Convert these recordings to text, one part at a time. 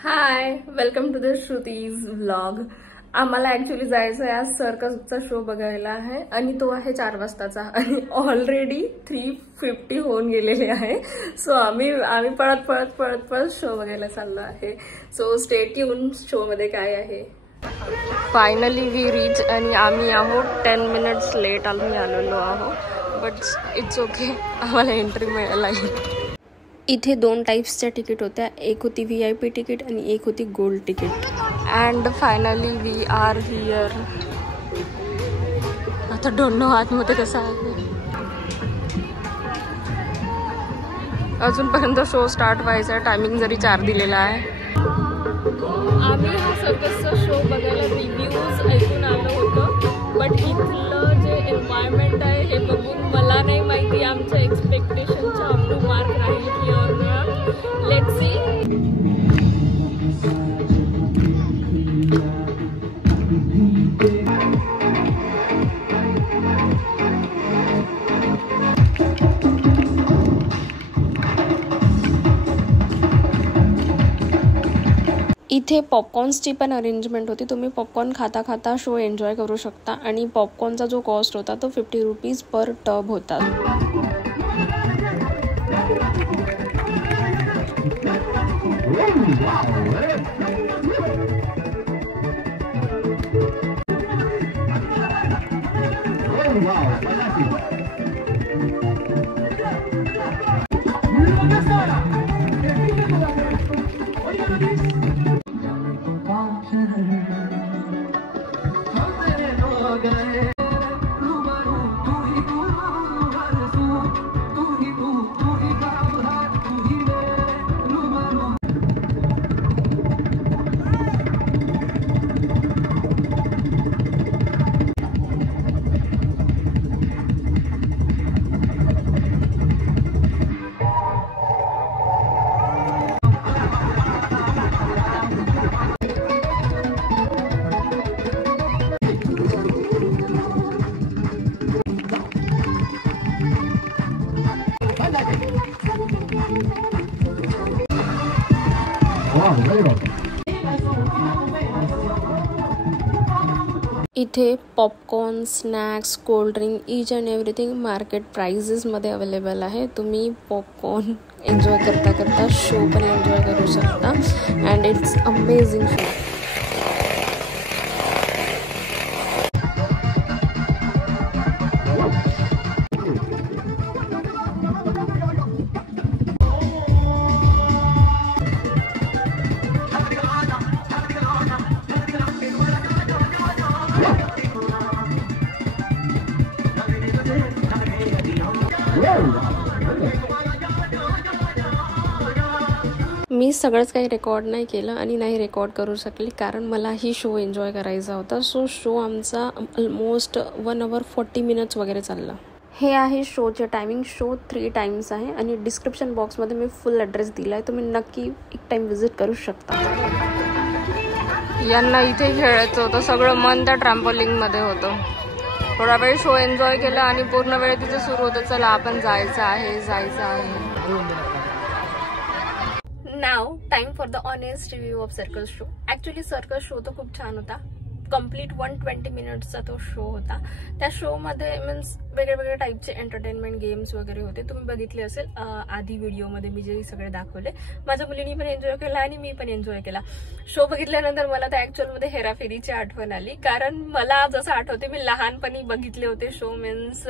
High, welcome to the Shruti's vlog. आम्हाला actually जायचं आहे आज सर्कसचा शो बघायला आहे आणि तो आहे 4 वाजताचा आणि ऑलरेडी 3:50 होऊन गेलेले आहे। सो आम्ही पळत पळत पळत पळत शो बघायला चाललो आहे। सो स्टे ट्यून, शो मध्ये काय आहे। फायनली वी रीच आणि आम्ही आहोत 10 मिनिट्स लेट आलेलो आहोत, बट इट्स ओके, आम्हाला एंट्री मिळाली। इथे 2 टाइप्सच्या तिकीट होत्या, एक होती VIP तिकीट आणि एक होती gold ticket. And finally we are here. आता डोंट नो आतमध्ये कसं आहे, अजूनपर्यंत शो स्टार्ट व्हायचा टायमिंग जरी 4 दिलेला आहे। आम्ही हा सर्कसचा शो बघायला रिव्ह्यूज ऐकून आलो होतो, बट इथलं जे एन्व्हायरमेंट आहे हे बघून मला नाही माहिती आमच्या एक्सपेक्टेशनच्या अप टू मार्क राहील की और नॉट। Let's see. इथे पॉपकॉर्न्सची पण अरेंजमेंट होती, तुम्ही पॉपकॉर्न खाता खाता शो एन्जॉय करू शकता आणि पॉपकॉर्नचा जो कॉस्ट होता तो 50 रुपीज पर टब होता। इथे popcorn, snacks, cold drink, each and everything market prices मध्ये अवेलेबल आहे। तुम्ही पॉपकॉर्न एन्जॉय करता करता शो पण एन्जॉय करू शकता अँड इट्स अमेझिंग शो। मी सगळंच काही रेकॉर्ड नाही केलं आणि नाही रेकॉर्ड करू शकले, कारण मला ही शो एन्जॉय करायचा होता। सो शो आमचा ऑलमोस्ट 1 hour 40 minutes वगैरे चालला। हे आहे शोचे टायमिंग। शो 3 times आहे आणि डिस्क्रिप्शन बॉक्समध्ये मी फुल ॲड्रेस दिला आहे, तुम्ही नक्की एक टाइम विजिट करू शकता। यांना इथे खेळायचं होतं, सगळं मन त्या ट्रॅम्पोलिंगमध्ये होतं। थोडा वेळ शो एन्जॉय केला आणि पूर्ण वेळ तिथे सुरू होतं, चला आपण जायचं आहे। नाव time for the honest review of circus show. Actually circus show तो खूप छान होता, कंप्लीट 120 minutes तो शो होता। त्या शो मध्ये मीन्स वेगवेगळ्या टाईपचे एंटरटेनमेंट गेम्स वगैरे होते, तुम्ही बघितले असेल आधी व्हिडिओमध्ये मी जे सगळे दाखवले। माझ्या मुलीनी पण एन्जॉय केला आणि मी पण एन्जॉय केला। शो बघितल्यानंतर मला तर ऍक्च्युअल मध्ये हेराफेरीची आठवण आली, कारण मला जसं आठवते मी लहानपणी बघितले होते शो, मीन्स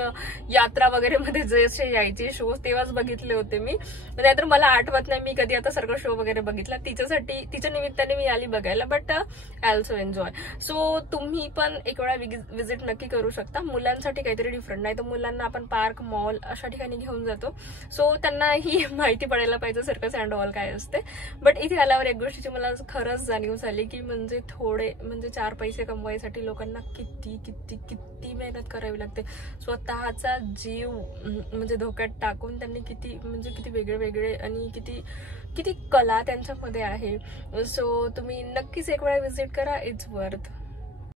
यात्रा वगैरे मध्ये जसे यायचे शो तेव्हाच बघितले होते मी, नाहीतर मला आठवत नाही मी कधी आता सर्व शो वगैरे बघितला। तिच्या निमित्ताने मी आली बघायला, but I also enjoy. So तुम्ही पण एक वेळा विजिट नक्की करू शकता। मुलांसाठी काहीतरी डिफरंट, नाही तर मुलांना आपण पार्क, मॉल अशा ठिकाणी घेऊन जातो, सो त्यांना ही माहिती पडायला पाहिजे सर्कस अँड ऑल काय असते। बट इथे आल्यावर एक गोष्टीची मला खरंच जाणीव झाली की म्हणजे 4 पैसे कमवायसाठी लोकांना किती किती किती मेहनत करावी लागते, स्वतःचा जीव म्हणजे धोक्यात टाकून त्यांनी किती वेगळे आणि किती कला त्यांच्यामध्ये आहे। सो तुम्ही नक्कीच एक वेळा विजिट करा, इट्स वर्थ।